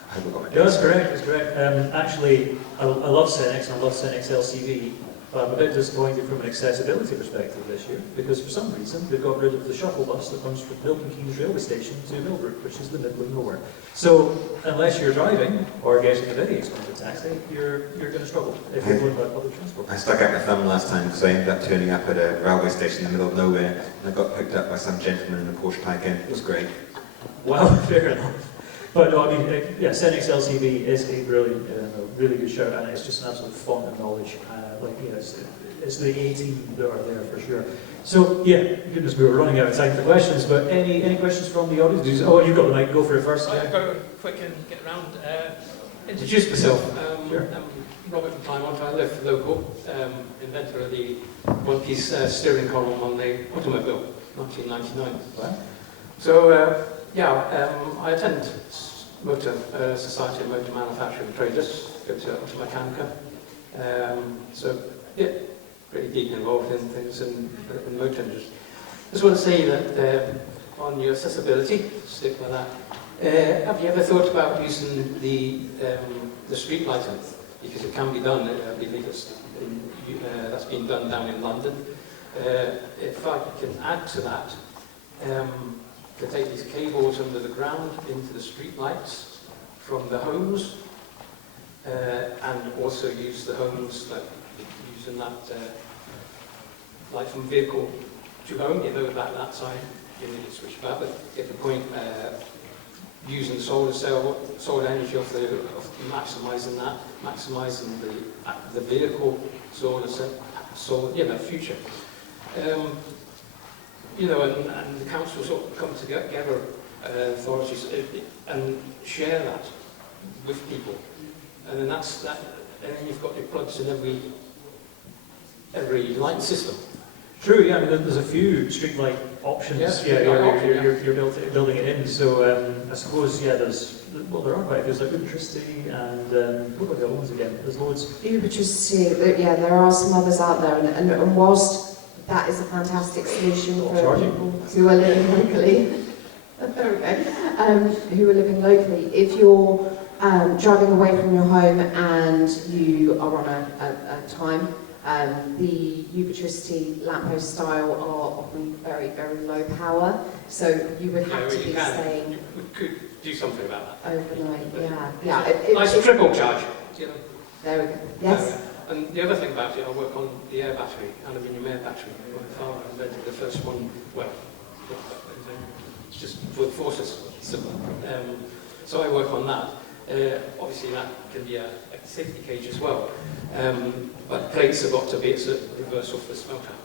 I hope I got my dates That's correct, that's correct. Actually, I love Cenex and I love Cenex LCV, but I'm a bit disappointed from an accessibility perspective this year, because for some reason they've got rid of the shuttle bus that comes from Milton Keynes railway station to Millbrook, which is the middle of nowhere. So, unless you're driving or getting a very expensive taxi, you're going to struggle if you're going by public transport. I stuck out my thumb last time because I ended up turning up at a railway station in the middle of nowhere and I got picked up by some gentleman in a Porsche Taycan. It was great. Wow, fair enough. But no, I mean, yeah, Cenex LCV is a brilliant, really good show, and it's just an absolute font of knowledge. It's the A team that are there for sure. So yeah, goodness, we were running out of time for questions. But any questions from the audience? Oh, you've got the mic. Go for it first. I'll go quick and get around. Introduce myself. Sure. I'm Robert from Plymouth. I live local. Inventor of the one-piece steering column on the automobile, 1999. Wow. So I attend Motor Society of Motor Manufacturing Traders, go to Automechanica. So yeah, pretty deep involved in things in motor industry. Just want to say that on your accessibility, stick with that. Have you ever thought about using the street lighting? Because it can be done. I believe that's been done down in London. If I can add to that. To take these cables under the ground into the street lights from the homes, and also use the homes like using that light from vehicle to home. You know that side you need to switch back, but get the point. Using solar energy of maximising the vehicle solar future. And the council sort of come together, authorities, and share that with people. And then that's that. And then you've got your plugs in every light system. True, yeah. I mean, there's a few streetlight options. Yes, You're building it in. So I suppose there are quite a few. There's like electricity and what about the other ones again? There's loads. Electricity, there are some others out there, and whilst that is a fantastic solution for people who are living locally. Who are living locally. If you're driving away from your home and you are on a time, the electricity lamppost style are often very, very low power, so you would have to be staying. We could do something about that. Overnight, yeah. Nice triple charge. There we go. Yes. And the other thing about it, I work on the air battery, aluminium air battery. My father invented the first one, it's just for the forces. So I work on that. Obviously that can be a safety cage as well. But plates have got to be, it's a reverse off the smelter.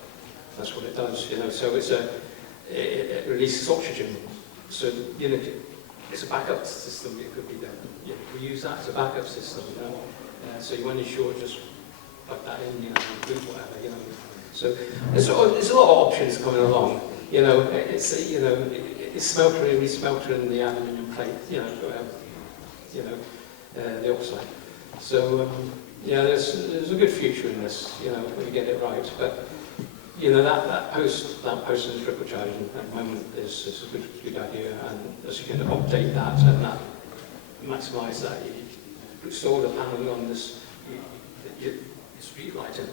That's what it does, so it releases oxygen. So, it's a backup system, it could be done. We use that as a backup system, so when you're short, just plug that in, boot whatever, So there's a lot of options coming along. It's smeltering, resmeltering the aluminium plate, the oxide. So there's a good future in this, when you get it right. But that post in the triple charging at the moment is a good idea, and as you can update that and that maximise that, you put solar panel on this. Street lighting,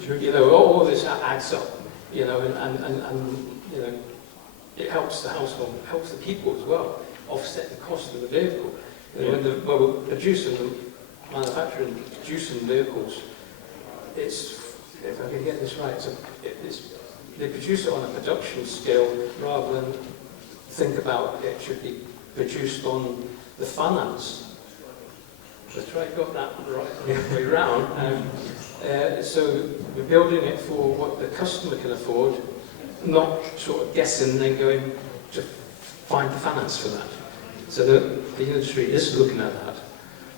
Sure. All this adds up, and it helps the household, helps the people as well, offset the cost of the vehicle. When we're manufacturing vehicles, if I can get this right, they produce it on a production scale rather than think about it should be produced on the finance. So try got that right the way round. So we're building it for what the customer can afford, not sort of guessing and then going to find the finance for that. So the industry is looking at that.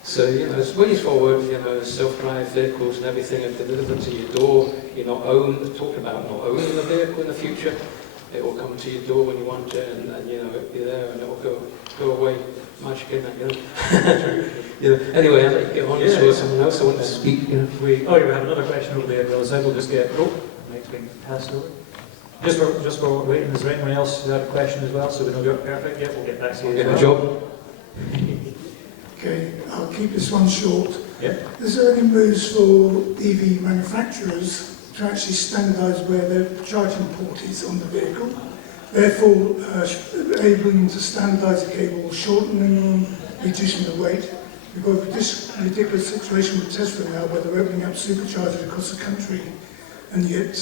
So it's ways forward. Self-drive vehicles and everything are delivered to your door. You're not talking about not owning a vehicle in the future. it will come to your door when you want it, and you know, it'll be there, and it will go away. Magic in that, you know. You know. Anyway, I'll let you get on. Yeah. So someone else I want to speak. You know. We have another question over there, Bill, so we'll just get next being passed over. Just for waiting, is there anyone else who had a question as well? So we know you're perfect. Yeah, we'll get back to you. Get a job. Okay, I'll keep this one short. Yeah. Is there any moves for EV manufacturers to actually standardise where the charging port is on the vehicle, therefore able to standardise the cable, shortening them, reducing the weight? We've got this ridiculous situation with Tesla now where they're opening up superchargers across the country, and yet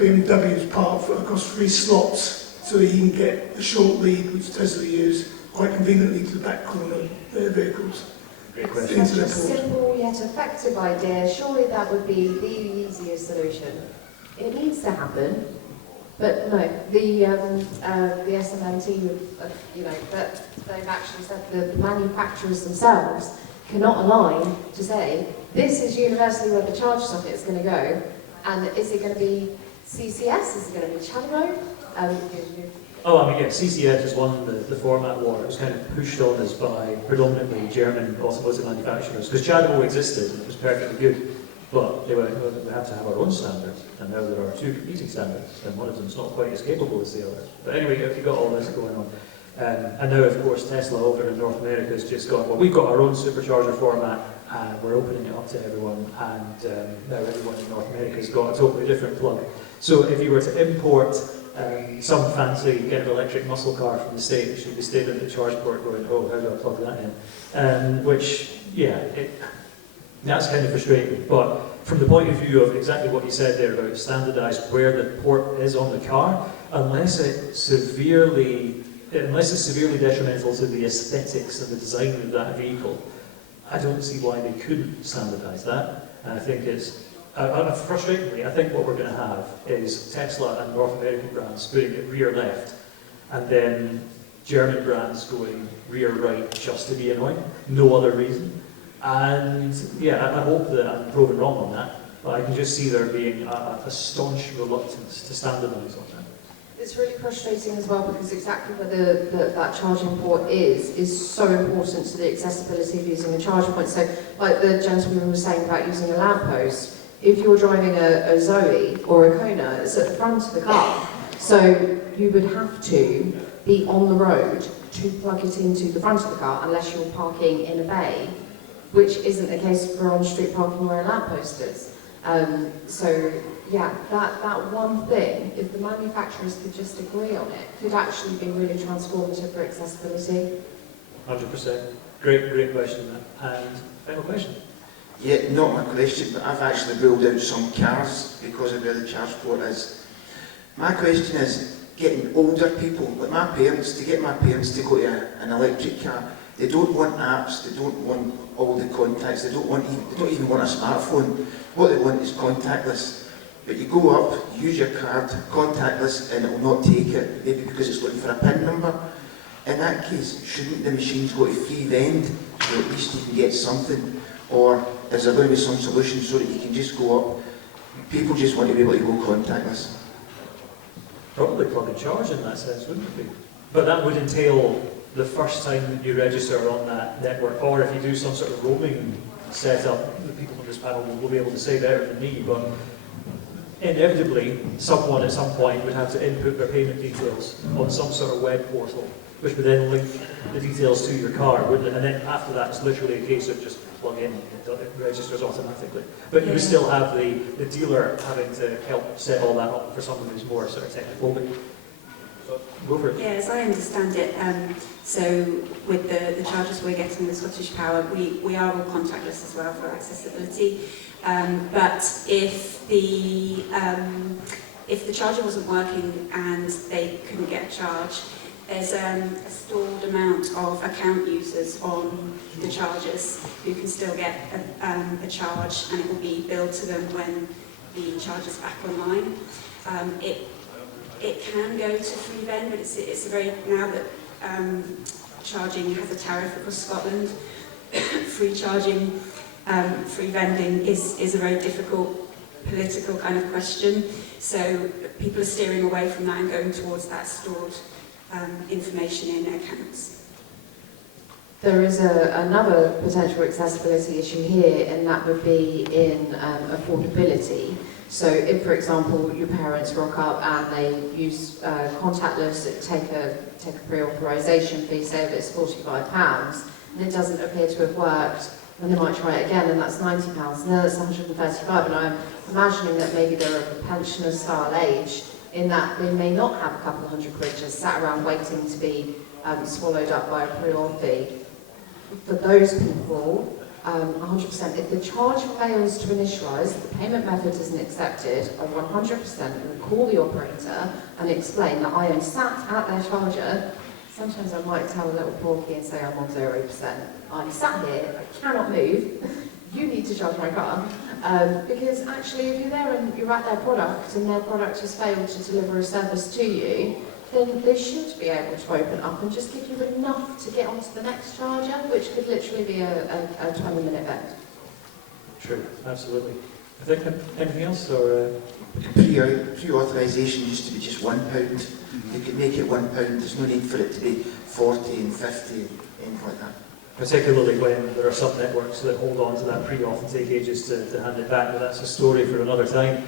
BMW is parked across 3 slots so that you can get a short lead, which Tesla use quite conveniently to the back corner of their vehicles. Great question. Such a simple yet effective idea. Surely that would be the easiest solution. It needs to happen, but no. The SMMT, you know, that they've actually said the manufacturers themselves cannot align to say this is universally where the charge socket is going to go, and is it going to be CCS? Is it going to be channel mode? Oh, I mean, yeah, CCS has won the format war. It was kind of pushed on us by predominantly German automotive manufacturers, because ChargeSafe existed and it was perfectly good, but they went, well, we have to have our own standards, and now there are 2 competing standards, and one of them's not quite as capable as the other. But anyway, if you've got all this going on, and now, of course, Tesla over in North America has just gone, well, we've got our own supercharger format, and we're opening it up to everyone, and now everyone in North America has got a totally different plug. So if you were to import some fancy kind of electric muscle car from the States, you'd be staying at the charge port going, oh, how do I plug that in? Which, yeah, that's kind of frustrating. But from the point of view of exactly what you said there about standardised where the port is on the car, unless it's severely detrimental to the aesthetics and the design of that vehicle, I don't see why they couldn't standardise that. And I think it's frustratingly, I think what we're going to have is Tesla and North American brands putting it rear left, and then German brands going rear right just to be annoying, no other reason. And yeah, I hope that I'm proven wrong on that, but I can just see there being a staunch reluctance to standardise on that. It's really frustrating as well, because exactly where that charging port is so important to the accessibility of using a charge point. So, like the gentleman was saying about using a lamppost, if you're driving a Zoe or a Kona, it's at the front of the car. So you would have to be on the road to plug it into the front of the car, unless you're parking in a bay, which isn't the case for on-street parking where a lamppost is. So yeah, that one thing, if the manufacturers could just agree on it, could actually be really transformative for accessibility. 100%. Great question, Matt. And final question. Yeah, not my question, but I've actually ruled out some cars because of where the charge port is. My question is, getting older people, like my parents, to get my parents to go to an electric car, they don't want apps, they don't want all the contacts, they don't even want a smartphone. What they want is contactless. But you go up, use your card, contactless, and it will not take it, maybe because it's looking for a PIN number. In that case, shouldn't the machines go to free vend, so at least you can get something? Or is there going to be some solution so that you can just go up? People just want to be able to go contactless. Probably plug and charge in that sense, wouldn't it be? But that would entail the first time that you register on that network, or if you do some sort of roaming setup, the people on this panel will be able to say better than me, but inevitably someone at some point would have to input their payment details on some sort of web portal, which would then link the details to your car, wouldn't it? And then after that, it's literally a case of just plug in, it registers automatically. But you would still have the dealer having to help set all that up for someone who's more sort of technical. So go for it. Yeah, as I understand it, so with the chargers we're getting with Scottish Power, we are all contactless as well for accessibility. But if the charger wasn't working and they couldn't get a charge, there's a stored amount of account users on the chargers who can still get a charge, and it will be billed to them when the charger's back online. It can go to free vend, but it's a very, now that charging has a tariff across Scotland, free charging, free vending is a very difficult political kind of question. So people are steering away from that and going towards that stored information in accounts. There is another potential accessibility issue here, and that would be in affordability. So if, for example, your parents rock up and they use contactless, take a pre-authorisation fee, say if it's £45, and it doesn't appear to have worked, then they might try it again, and that's £90, and then it's £135, and I'm imagining that maybe they're of a pensioner-style age, in that they may not have a couple of £100 just sat around waiting to be swallowed up by a pre-auth fee. For those people, 100%, if the charge fails to initialise, the payment method isn't accepted, I 100% will call the operator and explain that I am sat at their charger. Sometimes I might tell a little porky and say I'm on 0%. I'm sat here, I cannot move, you need to charge my car. Because actually if you're there and you're at their product and their product has failed to deliver a service to you, then they should be able to open up and just give you enough to get onto the next charger, which could literally be a 20-minute event. True, absolutely. I think anything else, or Pre-authorisation used to be just £1. You could make it £1. There's no need for it to be 40 and 50 and anything like that. particularly when there are some networks that hold on to that pre-auth and take ages to hand it back, but that's a story for another time.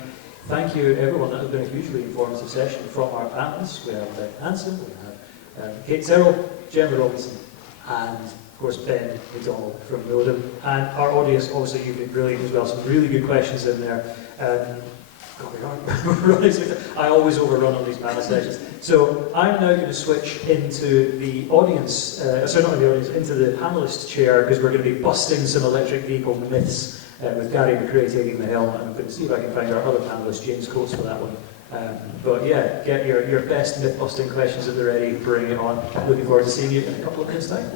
Thank you everyone, that has been a hugely informative session from our panellists. We have Rebecca Hansen, we have Tyrrell, Gemma Robinson, and of course Ben Macdonald from NODUM. And our audience, obviously you've been brilliant as well, some really good questions in there. I always overrun on these panel sessions. So I'm now going to switch into the audience, sorry, not in the audience, into the panellist chair, because we're going to be busting some electric vehicle myths with Gary McRae taking the helm, and I'm going to see if I can find our other panellist, James Coates, for that one. But yeah, get your best myth-busting questions at the ready, bring it on. Looking forward to seeing you in a couple of minutes' time.